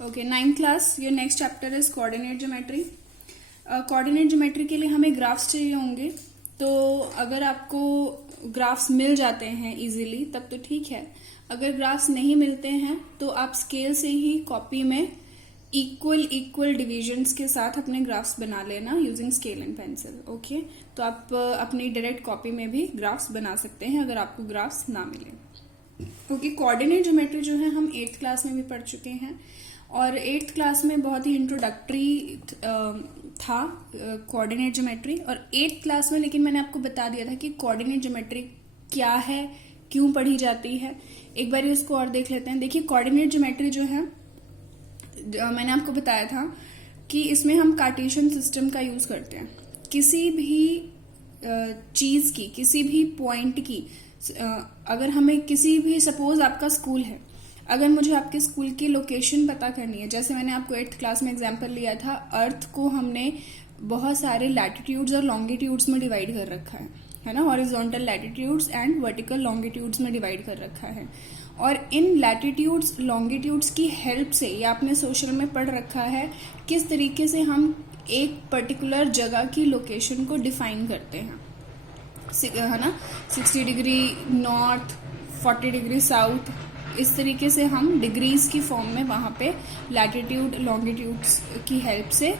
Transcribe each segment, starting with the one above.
Okay, 9th class, your next chapter is coordinate geometry. Coordinate geometry के लिए हमें graphs चाहिए होंगे, तो अगर आपको ग्राफ्स मिल जाते हैं इजीली तब तो ठीक है। अगर ग्राफ्स नहीं मिलते हैं तो आप स्केल से ही कॉपी में इक्वल डिविजन्स के साथ अपने ग्राफ्स बना लेना using scale and pencil. Okay, तो आप अपनी डायरेक्ट कॉपी में भी ग्राफ्स बना सकते हैं अगर आपको ग्राफ्स ना मिले। ओके, कोऑर्डिनेट ज्योमेट्री जो है हम 8th क्लास में भी पढ़ चुके हैं और 8th क्लास में बहुत ही इंट्रोडक्टरी था कोऑर्डिनेट ज्योमेट्री। और 8th क्लास में लेकिन मैंने आपको बता दिया था कि कोऑर्डिनेट ज्योमेट्री क्या है, क्यों पढ़ी जाती है। एक बार उसको और देख लेते हैं। देखिए, कोऑर्डिनेट ज्योमेट्री जो है मैंने आपको बताया था कि इसमें हम कार्टेशियन सिस्टम का यूज करते हैं। किसी भी चीज की, किसी भी पॉइंट की, अगर हमें किसी भी, सपोज आपका स्कूल है, अगर मुझे आपके स्कूल की लोकेशन पता करनी है, जैसे मैंने आपको 8th क्लास में एग्जांपल लिया था, अर्थ को हमने बहुत सारे लैटिट्यूड्स और लॉन्गिट्यूड्स में डिवाइड कर रखा है ना, horizontal latitudes and vertical longitudes में डिवाइड कर रखा है। और इन लैटिट्यूड्स लॉन्गिट्यूड्स की हेल्प से, ये आपने सोशल में पढ़ रखा है, किस तरीके से हम एक पर्टिकुलर जगह की लोकेशन को डिफाइन करते हैं, है ना। 60 डिग्री नॉर्थ, 40 डिग्री साउथ, इस तरीके से हम डिग्रीज की फॉर्म में वहां पे लैटिट्यूड लॉन्गिट्यूड्स की हेल्प से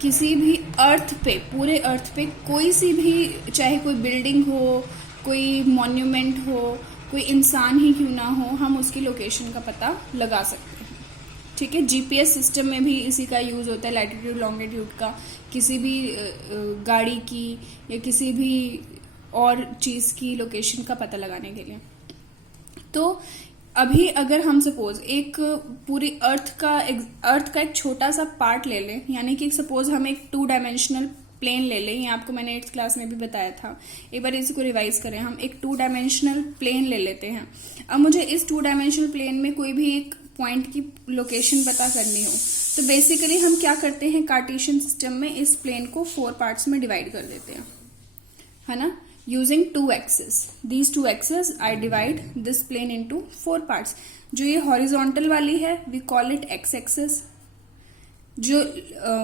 किसी भी अर्थ पे, पूरे अर्थ पे कोई सी भी, चाहे कोई बिल्डिंग हो, कोई मॉन्यूमेंट हो, कोई इंसान ही क्यों ना हो, हम उसकी लोकेशन का पता लगा सकते हैं। ठीक है, जीपीएस सिस्टम में भी इसी का यूज होता है, लैटिट्यूड लॉन्गिट्यूड का, किसी भी गाड़ी की या किसी भी और चीज की लोकेशन का पता लगाने के लिए। तो अभी अगर हम सपोज एक पूरी अर्थ का एक छोटा सा पार्ट ले लें, यानी कि सपोज हम एक 2 डायमेंशनल प्लेन ले लें, ये आपको मैंने 8th क्लास में भी बताया था, एक बार इसी को रिवाइज करें। हम एक 2 डायमेंशनल प्लेन ले लेते हैं। अब मुझे इस 2 डायमेंशनल प्लेन में कोई भी एक पॉइंट की लोकेशन पता करनी हो, तो बेसिकली हम क्या करते हैं, कार्टेशियन सिस्टम में इस प्लेन को 4 पार्ट्स में डिवाइड कर देते हैं, है ना, using 2 axes. These 2 axes I divide this plane into 4 parts. जो ये horizontal वाली है we call it x axis, जो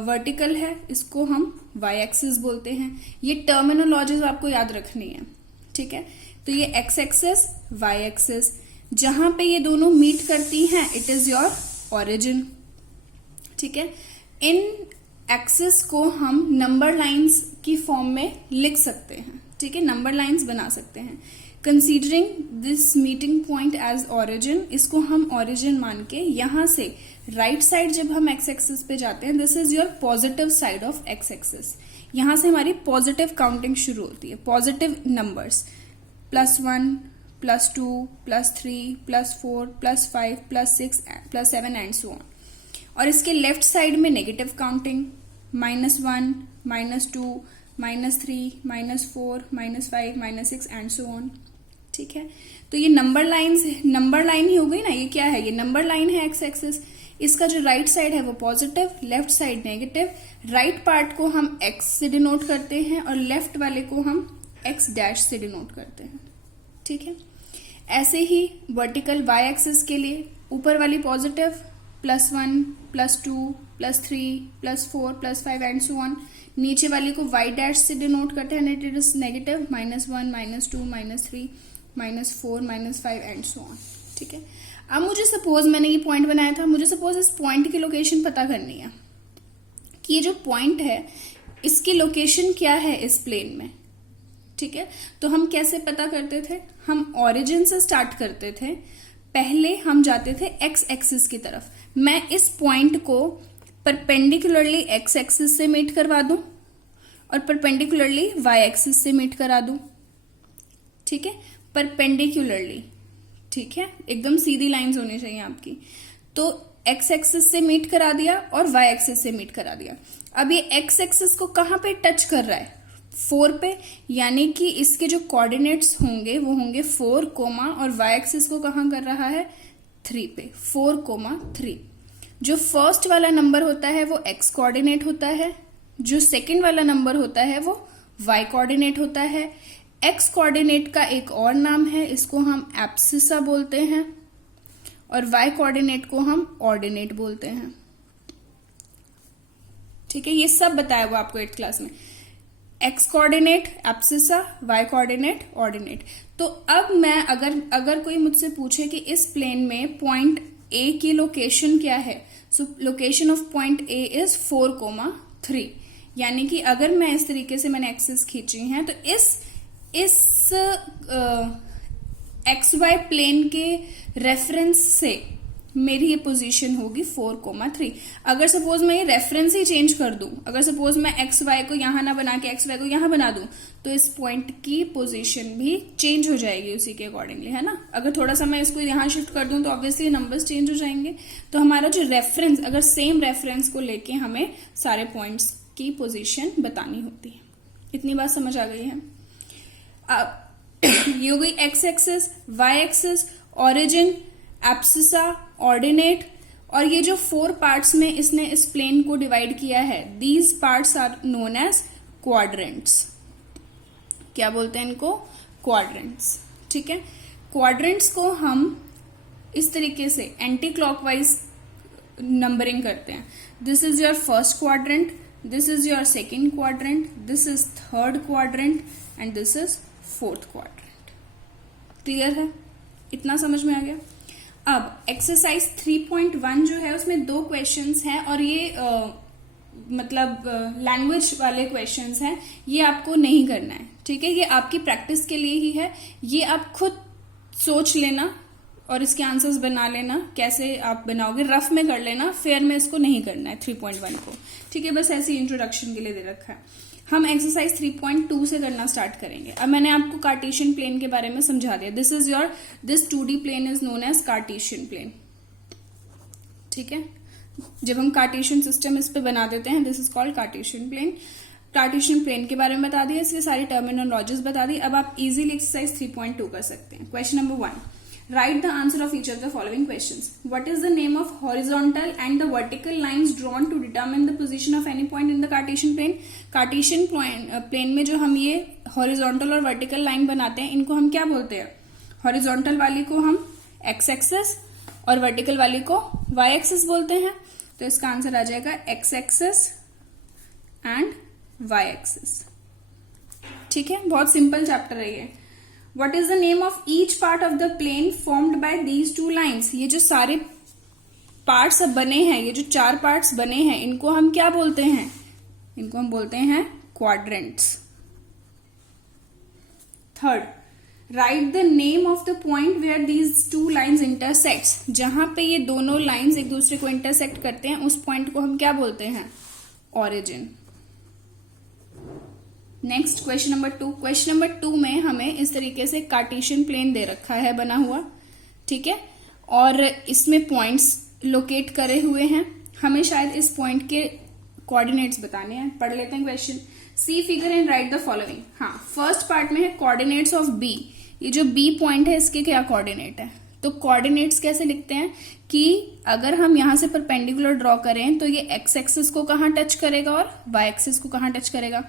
vertical है इसको हम y axis बोलते हैं। ये टर्मिनोलॉजीज आपको याद रखनी है, ठीक है। तो ये x axis, y axis, जहां पे ये दोनों मीट करती हैं it is your origin, ठीक है। इन एक्सिस को हम नंबर लाइंस की फॉर्म में लिख सकते हैं, ठीक है, नंबर लाइंस बना सकते हैं। Considering this meeting point as origin, इसको हम ऑरिजिन मान के यहां से राइट साइड जब हम एक्स एक्सिस पे जाते हैं, this is your positive side of x axis. यहां से हमारी पॉजिटिव काउंटिंग शुरू होती है, positive numbers, +1, +2, +3, +4, +5, +6, +7 and so on. और इसके लेफ्ट साइड में negative counting, -1, -2, -3, -4, -5, -6 and so on, ठीक है। तो ये नंबर लाइन ही हो गई ना, ये क्या है, ये नंबर लाइन है एक्स एक्सिस। इसका जो राइट साइड है वो positive, left side negative. Right part को हम एक्स से डिनोट करते हैं और लेफ्ट वाले को हम एक्स डैश से डिनोट करते हैं, ठीक है। ऐसे ही वर्टिकल वाई एक्सिस के लिए ऊपर वाली पॉजिटिव, +1, +2, +3, +4, +5 एंड सो ऑन। नीचे वाली को y डैश से डिनोट करते हैं, it is negative, -1, -2, -3, -4, -5 and so on, ठीक है। अब मुझे सपोज, मैंने ये पॉइंट बनाया था, मुझे सपोज इस पॉइंट की लोकेशन पता करनी है कि ये जो पॉइंट है इसकी लोकेशन क्या है इस प्लेन में, ठीक है। तो हम कैसे पता करते थे, हम ऑरिजिन से स्टार्ट करते थे। पहले हम जाते थे एक्स एक्सिस की तरफ। मैं इस पॉइंट को परपेंडिकुलरली एक्स एक्सिस से मीट करवा दूं और परपेंडिकुलरली वाई एक्सिस से मीट करा दूं, ठीक है, परपेंडिकुलरली, ठीक है, एकदम सीधी लाइंस होनी चाहिए आपकी। तो एक्स एक्सिस से मीट करा दिया और वाई एक्सिस से मीट करा दिया। अब ये एक्स एक्सिस को कहां पे टच कर रहा है, 4 पे, यानी कि इसके जो कोऑर्डिनेट्स होंगे वो होंगे 4, और वाई एक्सिस को कहां कर रहा है, 3 पे, 4, 3। जो फर्स्ट वाला नंबर होता है वो एक्स कोऑर्डिनेट होता है, जो सेकंड वाला नंबर होता है वो वाई कोऑर्डिनेट होता है। एक्स कोऑर्डिनेट का एक और नाम है, इसको हम एब्सिसा बोलते हैं, और y कोऑर्डिनेट को हम ऑर्डिनेट बोलते हैं। ठीक है, ये सब बताया हुआ आपको 8th क्लास में। x coordinate abscissa, y coordinate ordinate. तो अब मैं अगर कोई मुझसे पूछे कि इस प्लेन में पॉइंट A की लोकेशन क्या है, सो location of point A is 4,3। यानी कि अगर मैं इस तरीके से मैंने एक्सिस खींची है तो इस XY प्लेन के रेफरेंस से मेरी ये पोजीशन होगी 4,3। अगर सपोज मैं ये रेफरेंस ही चेंज कर दूं, अगर सपोज मैं XY को यहां ना बना के XY को यहां बना दूं, तो इस पॉइंट की पोजीशन भी चेंज हो जाएगी उसी के अकॉर्डिंगली, है ना। अगर थोड़ा सा मैं इसको यहां शिफ्ट कर दूं तो ऑब्वियसली नंबर्स चेंज हो जाएंगे। तो हमारा जो रेफरेंस, अगर सेम रेफरेंस को लेके हमें सारे पॉइंट्स की पोजीशन बतानी होती है। इतनी बात समझ आ गई है। अब ये हो गई x axis, y axis, origin, abscissa, ordinate. और ये जो 4 पार्ट्स में इसने इस प्लेन को डिवाइड किया है, these parts are known as quadrants. क्या बोलते हैं इनको? क्वाड्रेंट्स। ठीक है, क्वाड्रेंट्स को हम इस तरीके से एंटी क्लॉकवाइज नंबरिंग करते हैं। This is your first quadrant, this is your second quadrant, this is third quadrant and this is fourth quadrant. Clear है? इतना समझ में आ गया। अब एक्सरसाइज 3.1 जो है उसमें 2 क्वेश्चंस हैं और ये मतलब लैंग्वेज वाले क्वेश्चंस हैं। ये आपको नहीं करना है, ठीक है, ये आपकी प्रैक्टिस के लिए ही है। ये आप खुद सोच लेना और इसके आंसर्स बना लेना। कैसे आप बनाओगे रफ में कर लेना, फेयर में इसको नहीं करना है 3.1 को। ठीक है, बस ऐसी इंट्रोडक्शन के लिए दे रखा है। हम एक्सरसाइज 3.2 से करना स्टार्ट करेंगे। अब मैंने आपको कार्टेशियन प्लेन के बारे में समझा दिया। This 2D plane is known as Cartesian plane. ठीक है, जब हम कार्टेशियन सिस्टम इस पे बना देते हैं, this is called Cartesian plane. Cartesian plane के बारे में बता दिया, इसलिए सारी टर्मिनोलॉजीज बता दी। अब आप इजीली एक्सरसाइज 3.2 कर सकते हैं। Question number 1, write the answer of each of the following questions. What is the name of horizontal and the vertical lines drawn to determine the position of any point in the Cartesian plane? Cartesian plane में जो हम ये horizontal और vertical line बनाते हैं, इनको हम क्या बोलते हैं? horizontal वाली को हम x axis और vertical वाली को y axis बोलते हैं। तो इसका आंसर आ जाएगा x axis and y axis। ठीक है, बहुत सिंपल चैप्टर है ये। What is the name of each part of the plane formed by these 2 lines? ये जो सारे पार्ट्स अब बने हैं, ये जो 4 पार्ट्स बने हैं, इनको हम क्या बोलते हैं? इनको हम बोलते हैं quadrants. Third, write the name of the point where these 2 lines intersects. जहां पे ये दोनों लाइन्स एक दूसरे को इंटरसेक्ट करते हैं, उस पॉइंट को हम क्या बोलते हैं? Origin. Next question number 2। Question number 2 में हमें इस तरीके से कार्टेशियन प्लेन दे रखा है बना हुआ, ठीक है, और इसमें पॉइंट्स लोकेट करे हुए हैं। हमें शायद इस पॉइंट के कोऑर्डिनेट्स बताने हैं। पढ़ लेते हैं question. See figure and write the following. हाँ, फर्स्ट पार्ट में है कोऑर्डिनेट्स ऑफ बी। ये जो बी पॉइंट है इसके क्या कोऑर्डिनेट है? तो कोऑर्डिनेट्स कैसे लिखते हैं कि अगर हम यहां से परपेंडिकुलर ड्रॉ करें तो ये एक्स एक्सिस को कहां टच करेगा और वाई एक्सिस को कहां टच करेगा।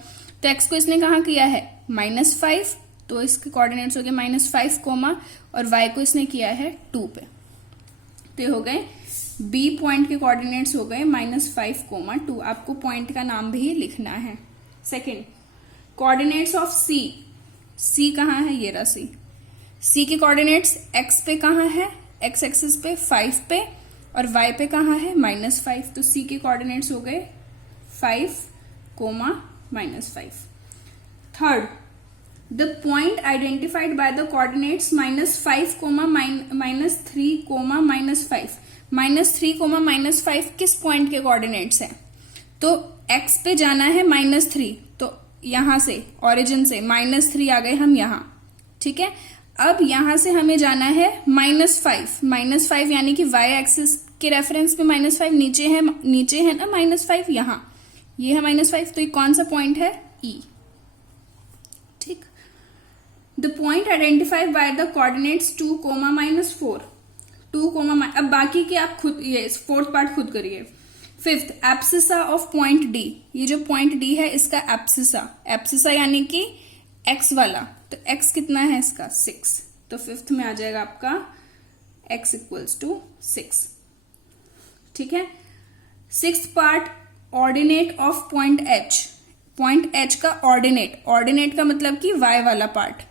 तो एक्स को इसने कहां किया है? -5, तो इसके कोऑर्डिनेट्स हो गए -5 कोमा, और वाई को इसने किया है 2 पे। तो ये हो गए बी पॉइंट के कोऑर्डिनेट्स हो गए -5 कोमा 2। आपको पॉइंट का नाम भी लिखना है। सेकेंड, कोऑर्डिनेट्स ऑफ सी। सी कहां है? ये रहा सी। सी के कोऑर्डिनेट्स एक्स पे कहां है? एक्स एक्सिस पे 5 पे, और वाई पे कहां है? -5। तो सी के कोऑर्डिनेट्स हो गए 5 comma -5। Third, the point identified by the coordinates -5 comma -3 comma -5। -3 comma -5 किस पॉइंट के कोऑर्डिनेट्स हैं? तो एक्स पे जाना है -3, तो यहां से ओरिजिन से -3 आ गए हम यहां, ठीक है। अब यहां से हमें जाना है -5 यानी कि वाई एक्सिस के रेफरेंस पे -5 नीचे है ना -5, यहां ये है -5, तो ये कौन सा पॉइंट है? E। ठीक, the point identified by the coordinates 2 comma -4। 2 comma, अब बाकी के आप खुद ये फोर्थ पार्ट खुद करिए। Fifth, abscissa of point D. ये जो पॉइंट डी है इसका एब्सिसा यानी कि एक्स वाला, तो एक्स कितना है इसका? 6। तो फिफ्थ में आ जाएगा आपका x इक्वल्स टू 6। ठीक है। Sixth part, ordinate of point h। Point h का ऑर्डिनेट, ऑर्डिनेट का मतलब कि y वाला पार्ट।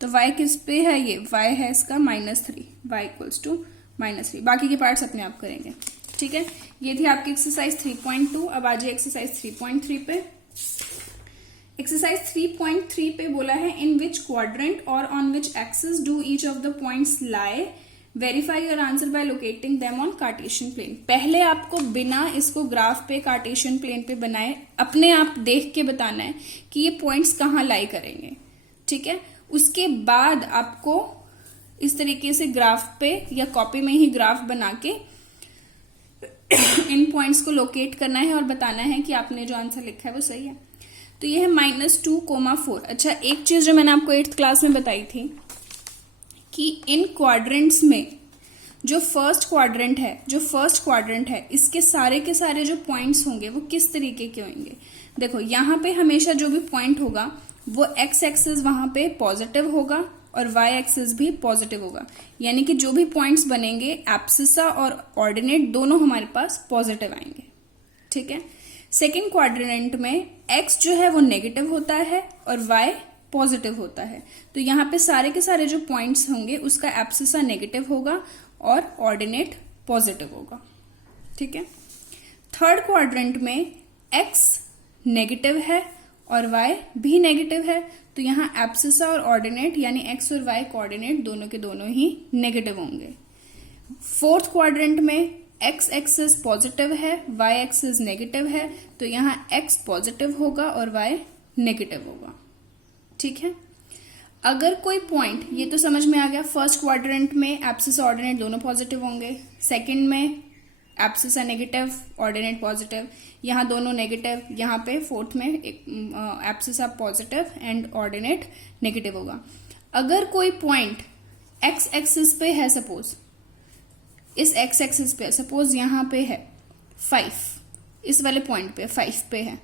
तो y किस पे है, ये y है इसका -3, y इक्वल्स टू -3। बाकी के पार्ट्स अपने आप करेंगे। ठीक है, ये थी आपकी एक्सरसाइज 3.2। अब आ जाइए एक्सरसाइज 3.3 पे। एक्सरसाइज 3.3 पे बोला है इन विच क्वाड्रेंट और on which axis do each of the points lie, verify your answer by locating them on Cartesian plane. पहले आपको बिना इसको ग्राफ पे कार्टेशियन प्लेन पे बनाए अपने आप देख के बताना है कि ये पॉइंट्स कहाँ लाई करेंगे। ठीक है, उसके बाद आपको इस तरीके से ग्राफ पे या कॉपी में ही ग्राफ बना के इन पॉइंट्स को लोकेट करना है और बताना है कि आपने जो आंसर लिखा है वो सही है। तो ये है -2,4। अच्छा, एक चीज जो मैंने आपको 8th क्लास में बताई थी कि इन क्वाड्रेंट्स में जो फर्स्ट क्वाड्रेंट है इसके सारे के सारे जो पॉइंट्स होंगे वो किस तरीके के होंगे। देखो, यहाँ पे हमेशा जो भी पॉइंट होगा वो x एक्सिस वहां पे पॉजिटिव होगा और y एक्सिस भी पॉजिटिव होगा, यानी कि जो भी पॉइंट्स बनेंगे एब्सिसा और ऑर्डिनेट दोनों हमारे पास पॉजिटिव आएंगे। ठीक है। सेकेंड क्वाड्रेंट में x जो है वो नेगेटिव होता है और y पॉजिटिव होता है। तो यहाँ पे सारे के सारे जो पॉइंट्स होंगे उसका एब्सिसा नेगेटिव होगा और ऑर्डिनेट पॉजिटिव होगा। ठीक है। थर्ड क्वाड्रेंट में x नेगेटिव है और y भी नेगेटिव है, तो यहाँ एब्सिसा और ऑर्डिनेट यानी x और y कोऑर्डिनेट दोनों के दोनों ही नेगेटिव होंगे। फोर्थ क्वाड्रेंट में x एक्सिस पॉजिटिव है, y एक्सिस नेगेटिव है, तो यहाँ x पॉजिटिव होगा और y नेगेटिव होगा। ठीक है। अगर कोई पॉइंट, ये तो समझ में आ गया, फर्स्ट क्वाड्रेंट में एब्सिसा ऑर्डिनेट दोनों पॉजिटिव होंगे, सेकंड में एब्सिसा नेगेटिव ऑर्डिनेट पॉजिटिव, यहाँ दोनों नेगेटिव, यहाँ पे फोर्थ में abscissa positive and ordinate negative होगा। अगर कोई पॉइंट एक्स एक्सिस पे है, सपोज इस एक्स एक्सिस पे सपोज यहाँ पे है 5, इस वाले पॉइंट पे 5 पे है,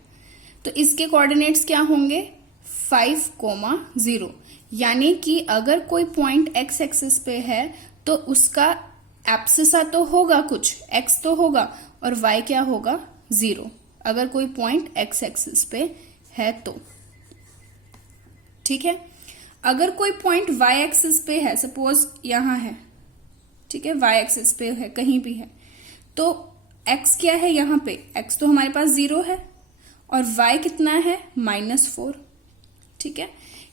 तो इसके कोऑर्डिनेट्स क्या होंगे 5,0, यानी कि अगर कोई पॉइंट एक्स एक्सिस पे है तो उसका एब्सिसा तो होगा कुछ, x तो होगा, और y क्या होगा 0, अगर कोई पॉइंट x एक्सिस पे है तो। ठीक है। अगर कोई पॉइंट y एक्सिस पे है, सपोज यहां है, ठीक है, y एक्सिस पे है, कहीं भी है, तो x क्या है यहाँ पे, x तो हमारे पास 0 है और y कितना है -4। ठीक है,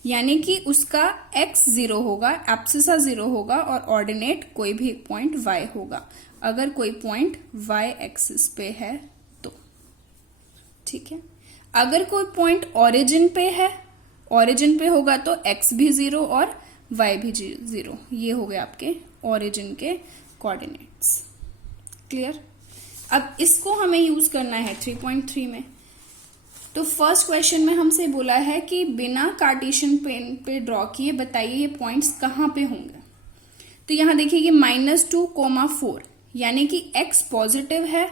यानी कि उसका x 0 होगा, एब्सिसा 0 होगा और ऑर्डिनेट कोई भी पॉइंट y होगा, अगर कोई पॉइंट y एक्सिस पे है तो। ठीक है। अगर कोई पॉइंट ओरिजिन पे है, ओरिजिन पे होगा तो x भी 0 और y भी 0, ये हो गए आपके ओरिजिन के कोऑर्डिनेट्स। क्लियर। अब इसको हमें यूज करना है 3.3 में। तो फर्स्ट क्वेश्चन में हमसे बोला है कि बिना कार्टेशियन प्लेन पे ड्रॉ किए बताइए ये पॉइंट्स कहाँ पे होंगे। तो यहां देखिए ये -2,4, यानी कि x पॉजिटिव है,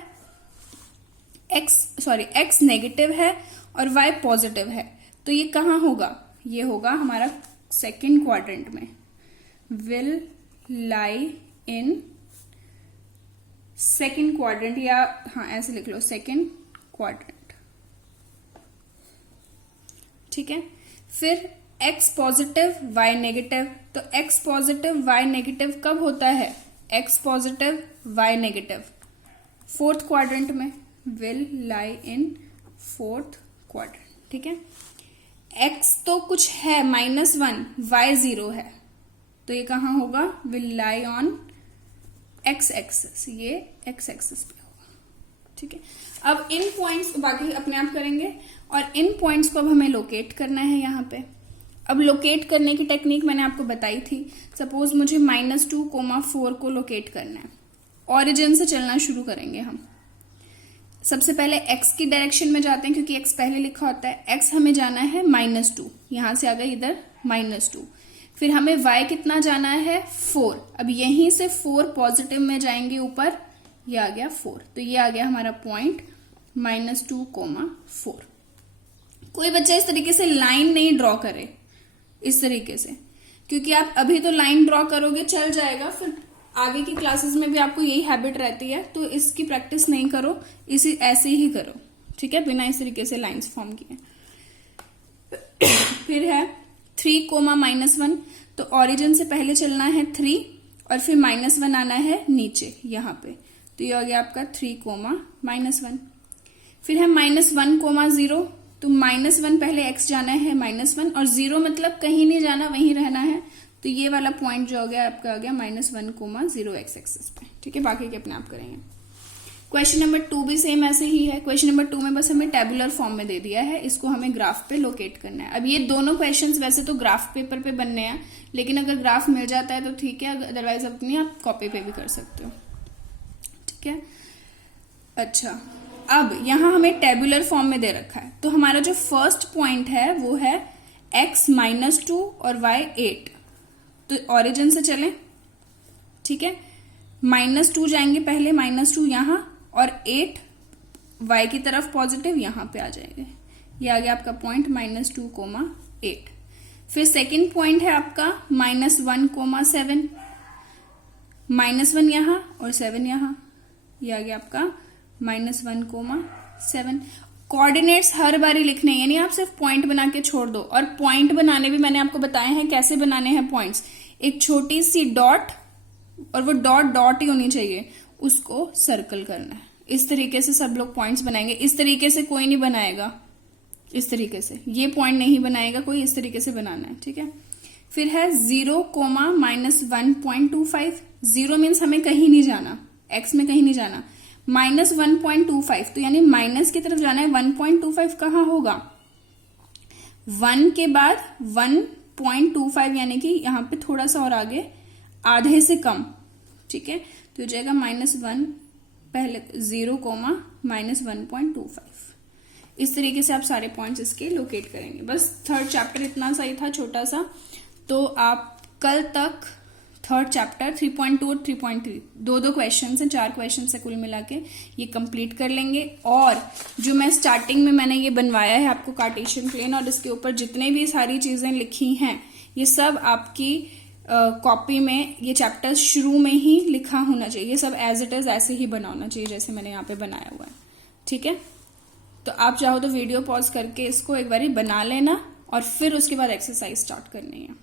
x नेगेटिव है और y पॉजिटिव है, तो ये कहाँ होगा, ये होगा हमारा सेकेंड क्वाड्रेंट में, will lie in second quadrant, या हाँ ऐसे लिख लो सेकेंड क्वाड्रेंट। ठीक है। फिर x पॉजिटिव y नेगेटिव, तो x पॉजिटिव y नेगेटिव कब होता है, x positive y negative fourth quadrant में, will lie in fourth quadrant. ठीक है। x तो कुछ है -1, y 0 है, तो ये कहाँ होगा, will lie on x axis, ये x एक्सिस पे होगा। ठीक है। अब इन पॉइंट्स बाकी अपने आप करेंगे और इन पॉइंट्स को अब हमें लोकेट करना है यहाँ पे। अब लोकेट करने की टेक्निक मैंने आपको बताई थी। सपोज मुझे -2,4 को लोकेट करना है, ऑरिजिन से चलना शुरू करेंगे हम। सबसे पहले x की डायरेक्शन में जाते हैं क्योंकि x पहले लिखा होता है, x हमें जाना है -2, यहां से आ गए इधर -2। फिर हमें y कितना जाना है 4, अब यहीं से 4 पॉजिटिव में जाएंगे ऊपर, ये आ गया 4, तो ये आ गया हमारा पॉइंट -2,4। कोई बच्चा इस तरीके से लाइन नहीं ड्रॉ करे, इस तरीके से, क्योंकि आप अभी तो लाइन ड्रॉ करोगे चल जाएगा, फिर आगे की क्लासेस में भी आपको यही हैबिट रहती है, तो इसकी प्रैक्टिस नहीं करो, इसी ऐसे ही करो, ठीक है, बिना इस तरीके से लाइंस फॉर्म किए। फिर है 3 कोमा -1, तो ओरिजिन से पहले चलना है 3 और फिर -1 आना है नीचे यहाँ पे, तो ये हो गया आपका 3 कोमा -1। फिर है -1 कोमा 0, तो -1 पहले x जाना है -1 और 0 मतलब कहीं नहीं जाना, वहीं रहना है, तो ये वाला पॉइंट जो हो गया आपका आ गया -1 कोमा 0 x एक्सिस पे, ठीक है। बाकी के अपने आप करेंगे। क्वेश्चन नंबर 2 भी सेम ऐसे ही है। क्वेश्चन नंबर 2 में बस हमें टेबुलर फॉर्म में दे दिया है, इसको हमें ग्राफ पे लोकेट करना है। अब ये दोनों क्वेश्चंस वैसे तो ग्राफ पेपर पे बनने हैं, लेकिन अगर ग्राफ मिल जाता है तो ठीक है, अदरवाइज अपनी आप कॉपी पे भी कर सकते हो, ठीक है। अच्छा, अब यहां हमें टेबुलर फॉर्म में दे रखा है, तो हमारा जो फर्स्ट पॉइंट है वो है x -2 और y 8, तो ओरिजिन से चलें, ठीक है। -2 जाएंगे पहले, -2 यहां, और 8 y की तरफ पॉजिटिव यहां पे आ जाएंगे, ये आ गया आपका पॉइंट -2 कोमा 8। फिर सेकंड पॉइंट है आपका -1 कोमा 7, -1 यहां और 7 यहां, ये आ गया आपका -1 कोमा 7। कोऑर्डिनेट्स हर बारी लिखने, यानी आप सिर्फ पॉइंट बना के छोड़ दो, और पॉइंट बनाने भी मैंने आपको बताए हैं कैसे बनाने हैं पॉइंट्स। एक छोटी सी डॉट, और वो डॉट डॉट ही होनी चाहिए, उसको सर्कल करना है। इस तरीके से सब लोग पॉइंट्स बनाएंगे, इस तरीके से कोई नहीं बनाएगा, इस तरीके से ये पॉइंट नहीं बनाएगा कोई, इस तरीके से बनाना है, ठीक है। फिर है 0 कोमा -1.25, 0 मीन्स हमें कहीं नहीं जाना, x में कहीं नहीं जाना, -1.25, तो यानी माइनस की तरफ जाना है। 1.25 कहाँ होगा, 1 के बाद 1.25, यानी कि यहाँ पे थोड़ा सा और आगे, आधे से कम, ठीक है, तो हो जाएगा -1 पहले 0 कोमा -1.25। इस तरीके से आप सारे पॉइंट्स इसके लोकेट करेंगे। बस थर्ड चैप्टर इतना सा ही था, छोटा सा, तो आप कल तक थर्ड चैप्टर 3.2 और 3.3 दो क्वेश्चन है, 4 क्वेश्चन से कुल मिला के ये कंप्लीट कर लेंगे। और जो मैं स्टार्टिंग में मैंने ये बनवाया है आपको कार्टेशियन प्लेन, और इसके ऊपर जितने भी सारी चीजें लिखी हैं, ये सब आपकी कॉपी में ये चैप्टर शुरू में ही लिखा होना चाहिए, ये सब एज इट इज ऐसे ही बना होना चाहिए जैसे मैंने यहाँ पे बनाया हुआ है, ठीक है। तो आप चाहो तो वीडियो पॉज करके इसको एक बार बना लेना, और फिर उसके बाद एक्सरसाइज स्टार्ट करनी है।